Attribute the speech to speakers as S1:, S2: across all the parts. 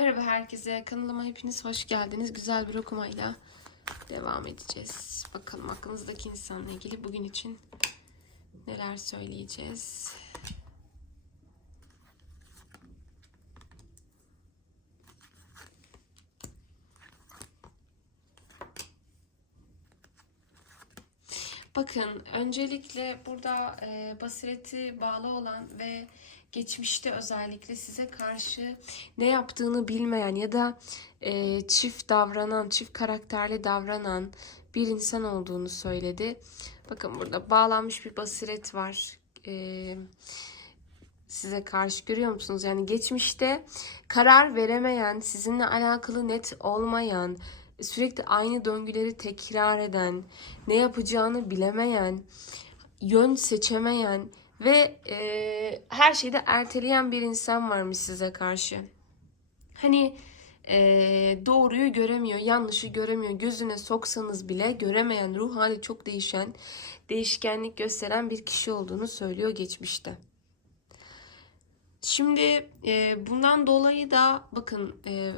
S1: Merhaba herkese. Kanalıma hepiniz hoş geldiniz. Güzel bir okumayla devam edeceğiz. Bakalım aklınızdaki insanla ilgili bugün için neler söyleyeceğiz. Bakın öncelikle burada e, basireti bağlı olan ve geçmişte özellikle size karşı ne yaptığını bilmeyen ya da e, çift davranan, çift karakterli davranan bir insan olduğunu söyledi. Bakın burada bağlanmış bir basiret var. E, size karşı görüyor musunuz? Yani geçmişte karar veremeyen, sizinle alakalı net olmayan, sürekli aynı döngüleri tekrar eden, ne yapacağını bilemeyen, yön seçemeyen ve e, her şeyde erteleyen bir insan varmış size karşı. Hani e, doğruyu göremiyor, yanlışı göremiyor. Gözüne soksanız bile göremeyen, ruh hali çok değişen, değişkenlik gösteren bir kişi olduğunu söylüyor geçmişte. Şimdi e, bundan dolayı da bakın e,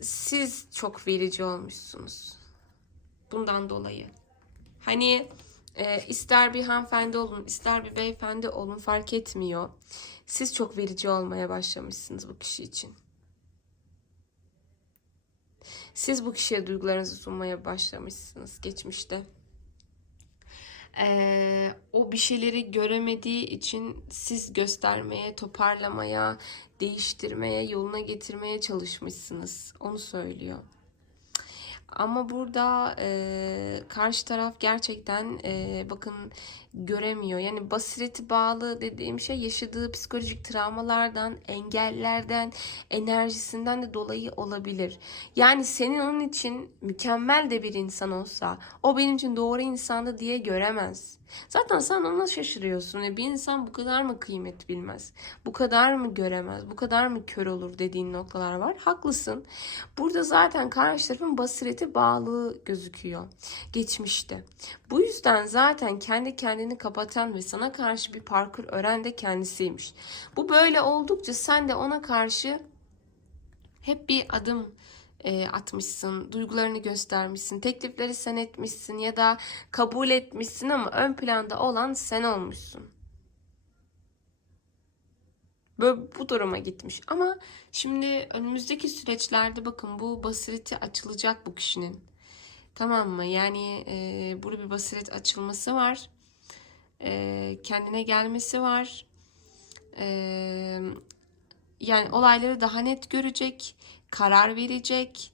S1: siz çok verici olmuşsunuz. Bundan dolayı. Hani e, ister bir hanımefendi olun, ister bir beyefendi olun fark etmiyor. Siz çok verici olmaya başlamışsınız bu kişi için. Siz bu kişiye duygularınızı sunmaya başlamışsınız geçmişte. Ee, o bir şeyleri göremediği için siz göstermeye, toparlamaya, değiştirmeye, yoluna getirmeye çalışmışsınız. Onu söylüyor. Ama burada e, karşı taraf gerçekten e, bakın göremiyor. Yani basireti bağlı dediğim şey yaşadığı psikolojik travmalardan, engellerden, enerjisinden de dolayı olabilir. Yani senin onun için mükemmel de bir insan olsa o benim için doğru insandı diye göremez. Zaten sen ona şaşırıyorsun. Ya bir insan bu kadar mı kıymet bilmez? Bu kadar mı göremez? Bu kadar mı kör olur dediğin noktalar var. Haklısın. Burada zaten karşı tarafın basireti bağlı gözüküyor. Geçmişte. Bu yüzden zaten kendi kendini kapatan ve sana karşı bir parkur öğren de kendisiymiş. Bu böyle oldukça sen de ona karşı hep bir adım e, atmışsın, duygularını göstermişsin, teklifleri sen etmişsin ya da kabul etmişsin ama ön planda olan sen olmuşsun. Böyle bu duruma gitmiş. Ama şimdi önümüzdeki süreçlerde bakın bu basireti açılacak bu kişinin. Tamam mı? Yani e, burada bir basiret açılması var. E, kendine gelmesi var. E, yani olayları daha net görecek, karar verecek.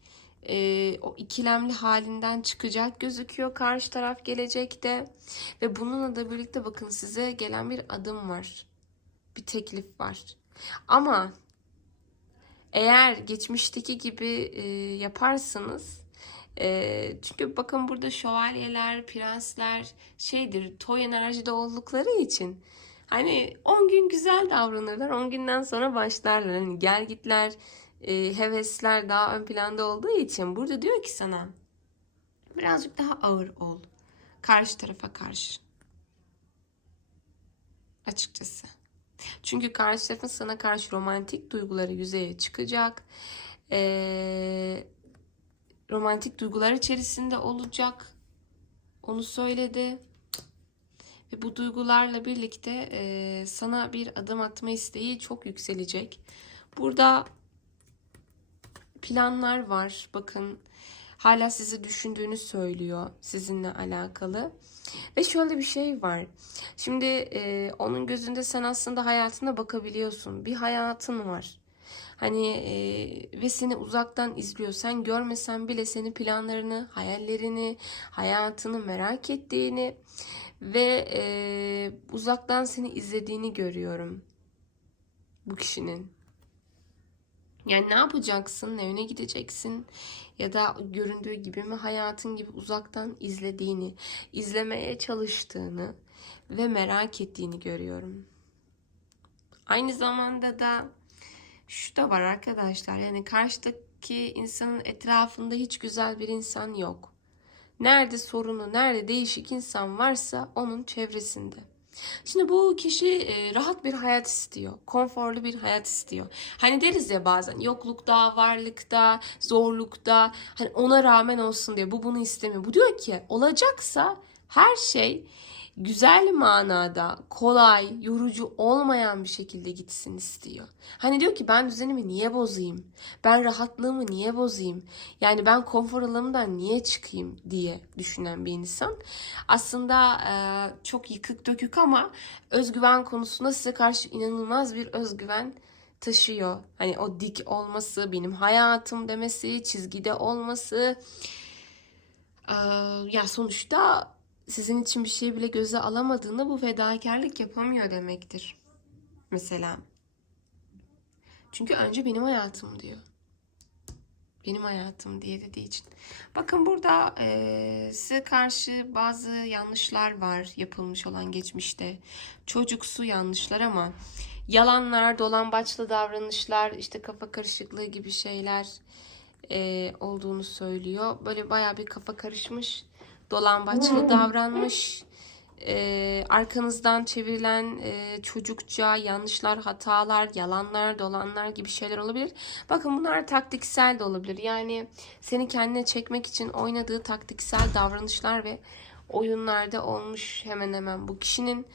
S1: E, o ikilemli halinden çıkacak gözüküyor karşı taraf gelecekte. Ve bununla da birlikte bakın size gelen bir adım var. Bir teklif var. Ama eğer geçmişteki gibi e, yaparsanız e, çünkü bakın burada şövalyeler, prensler şeydir toy enerjide oldukları için hani 10 gün güzel davranırlar 10 günden sonra başlarlar hani gel gitler e, hevesler daha ön planda olduğu için burada diyor ki sana birazcık daha ağır ol karşı tarafa karşı açıkçası. Çünkü karşı tarafın sana karşı romantik duyguları yüzeye çıkacak. Ee, romantik duygular içerisinde olacak. Onu söyledi. Ve bu duygularla birlikte e, sana bir adım atma isteği çok yükselecek. Burada planlar var. Bakın hala sizi düşündüğünü söylüyor sizinle alakalı. Ve şöyle bir şey var. Şimdi e, onun gözünde sen aslında hayatına bakabiliyorsun. Bir hayatın var. Hani e, ve seni uzaktan izliyor. Sen görmesen bile senin planlarını, hayallerini, hayatını merak ettiğini ve e, uzaktan seni izlediğini görüyorum. Bu kişinin. Yani ne yapacaksın, evine gideceksin ya da göründüğü gibi mi hayatın gibi uzaktan izlediğini, izlemeye çalıştığını ve merak ettiğini görüyorum. Aynı zamanda da şu da var arkadaşlar yani karşıdaki insanın etrafında hiç güzel bir insan yok. Nerede sorunu, nerede değişik insan varsa onun çevresinde. Şimdi bu kişi e, rahat bir hayat istiyor. Konforlu bir hayat istiyor. Hani deriz ya bazen yoklukta, varlıkta, zorlukta hani ona rağmen olsun diye. Bu bunu istemiyor. Bu diyor ki olacaksa her şey güzel manada, kolay, yorucu olmayan bir şekilde gitsin istiyor. Hani diyor ki ben düzenimi niye bozayım? Ben rahatlığımı niye bozayım? Yani ben konfor alanımdan niye çıkayım diye düşünen bir insan. Aslında e, çok yıkık dökük ama özgüven konusunda size karşı inanılmaz bir özgüven taşıyor. Hani o dik olması, benim hayatım demesi, çizgide olması. Ee, ya sonuçta sizin için bir şey bile göze alamadığında bu fedakarlık yapamıyor demektir. Mesela. Çünkü önce benim hayatım diyor. Benim hayatım diye dediği için. Bakın burada eee, size karşı bazı yanlışlar var yapılmış olan geçmişte. Çocuksu yanlışlar ama yalanlar, dolambaçlı davranışlar, işte kafa karışıklığı gibi şeyler eee, olduğunu söylüyor. Böyle baya bir kafa karışmış, dolambaçlı davranmış, eee, arkanızdan çevrilen eee, çocukça yanlışlar, hatalar, yalanlar, dolanlar gibi şeyler olabilir. Bakın bunlar taktiksel de olabilir. Yani seni kendine çekmek için oynadığı taktiksel davranışlar ve oyunlarda olmuş hemen hemen bu kişinin.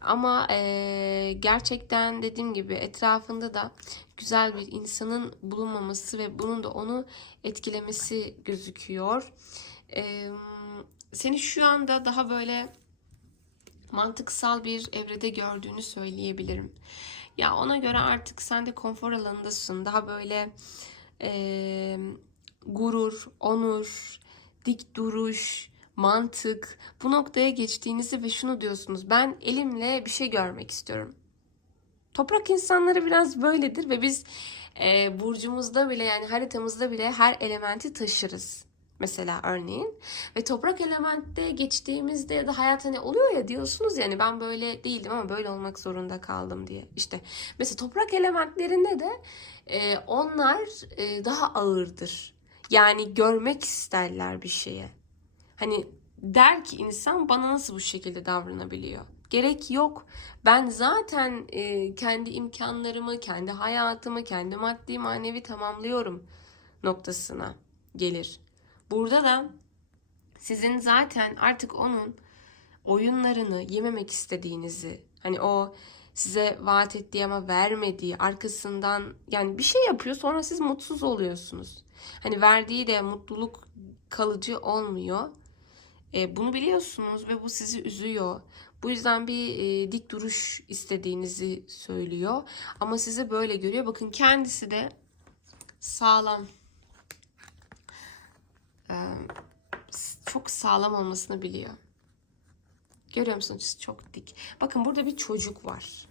S1: Ama eee, gerçekten dediğim gibi etrafında da güzel bir insanın bulunmaması ve bunun da onu etkilemesi gözüküyor. Eee, seni şu anda daha böyle mantıksal bir evrede gördüğünü söyleyebilirim. Ya ona göre artık sen de konfor alanındasın. Daha böyle eee, gurur, onur, dik duruş, mantık bu noktaya geçtiğinizi ve şunu diyorsunuz. Ben elimle bir şey görmek istiyorum. Toprak insanları biraz böyledir ve biz e, burcumuzda bile yani haritamızda bile her elementi taşırız. Mesela örneğin ve toprak elementte geçtiğimizde ya da hayat hani oluyor ya diyorsunuz yani ben böyle değildim ama böyle olmak zorunda kaldım diye. İşte mesela toprak elementlerinde de e, onlar e, daha ağırdır. Yani görmek isterler bir şeye. Hani der ki insan bana nasıl bu şekilde davranabiliyor? Gerek yok. Ben zaten e, kendi imkanlarımı, kendi hayatımı, kendi maddi manevi tamamlıyorum noktasına gelir. Burada da sizin zaten artık onun oyunlarını yememek istediğinizi, hani o size vaat ettiği ama vermediği arkasından yani bir şey yapıyor sonra siz mutsuz oluyorsunuz. Hani verdiği de mutluluk kalıcı olmuyor. E, bunu biliyorsunuz ve bu sizi üzüyor. Bu yüzden bir e, dik duruş istediğinizi söylüyor. Ama sizi böyle görüyor. Bakın kendisi de sağlam. E, çok sağlam olmasını biliyor. Görüyor musunuz? Çok dik. Bakın burada bir çocuk var.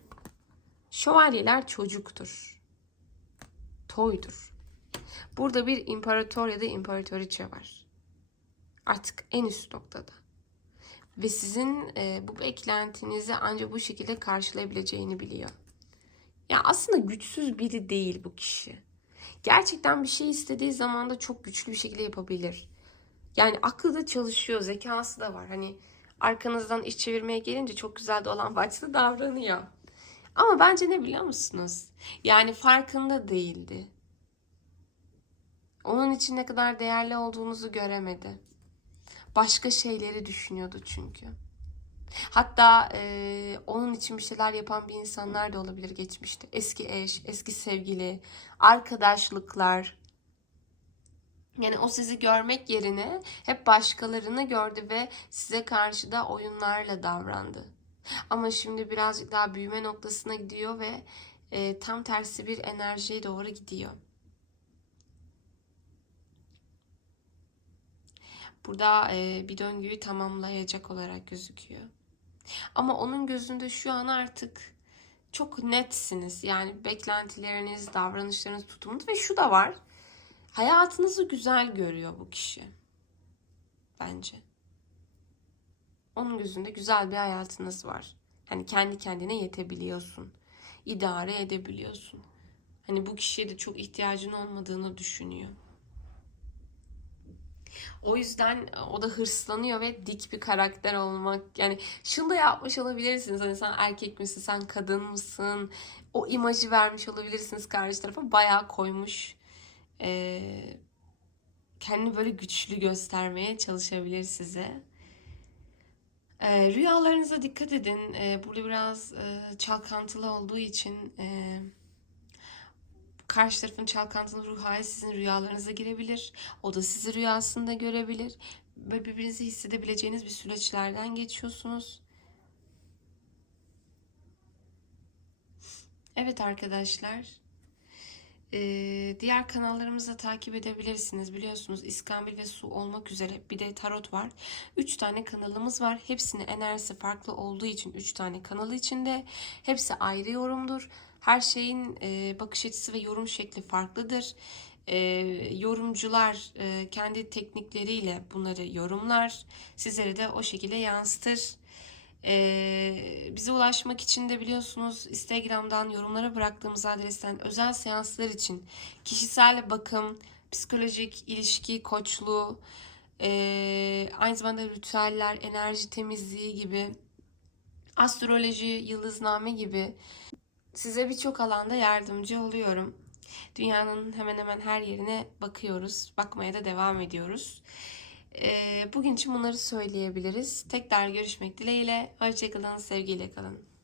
S1: Şövalyeler çocuktur. Toydur. Burada bir imparator ya da imparatoriçe var. Artık en üst noktada. Ve sizin e, bu beklentinizi ancak bu şekilde karşılayabileceğini biliyor. Ya aslında güçsüz biri değil bu kişi. Gerçekten bir şey istediği zaman da çok güçlü bir şekilde yapabilir. Yani aklı da çalışıyor, zekası da var. Hani arkanızdan iş çevirmeye gelince çok güzel de olan başta davranıyor. Ama bence ne biliyor musunuz? Yani farkında değildi. Onun için ne kadar değerli olduğunuzu göremedi. Başka şeyleri düşünüyordu çünkü. Hatta e, onun için bir şeyler yapan bir insanlar da olabilir geçmişte. Eski eş, eski sevgili, arkadaşlıklar. Yani o sizi görmek yerine hep başkalarını gördü ve size karşı da oyunlarla davrandı. Ama şimdi birazcık daha büyüme noktasına gidiyor ve e, tam tersi bir enerjiye doğru gidiyor. Burada e, bir döngüyü tamamlayacak olarak gözüküyor. Ama onun gözünde şu an artık çok netsiniz. Yani beklentileriniz, davranışlarınız, tutumunuz ve şu da var. Hayatınızı güzel görüyor bu kişi. Bence. Onun gözünde güzel bir hayatınız var. Hani kendi kendine yetebiliyorsun. İdare edebiliyorsun. Hani bu kişiye de çok ihtiyacın olmadığını düşünüyor. O yüzden o da hırslanıyor ve dik bir karakter olmak. Yani şunu da yapmış olabilirsiniz. Hani sen erkek misin, sen kadın mısın? O imajı vermiş olabilirsiniz karşı tarafa. Bayağı koymuş. Ee, kendini böyle güçlü göstermeye çalışabilir size. Ee, rüyalarınıza dikkat edin. Ee, burada biraz e, çalkantılı olduğu için e, karşı tarafın çalkantılı ruh hali sizin rüyalarınıza girebilir. O da sizi rüyasında görebilir. Ve birbirinizi hissedebileceğiniz bir süreçlerden geçiyorsunuz. Evet arkadaşlar. Ee, diğer kanallarımızı da takip edebilirsiniz. Biliyorsunuz İskambil ve Su olmak üzere bir de Tarot var. 3 tane kanalımız var. Hepsinin enerjisi farklı olduğu için 3 tane kanalı içinde. Hepsi ayrı yorumdur. Her şeyin e, bakış açısı ve yorum şekli farklıdır. E, yorumcular e, kendi teknikleriyle bunları yorumlar. Sizlere de o şekilde yansıtır. Ee, bize ulaşmak için de biliyorsunuz Instagram'dan yorumlara bıraktığımız adresten özel seanslar için kişisel bakım, psikolojik ilişki koçluğu, ee, aynı zamanda ritüeller, enerji temizliği gibi, astroloji, yıldızname gibi size birçok alanda yardımcı oluyorum. Dünyanın hemen hemen her yerine bakıyoruz, bakmaya da devam ediyoruz. Bugün için bunları söyleyebiliriz. Tekrar görüşmek dileğiyle. Hoşçakalın, sevgiyle kalın.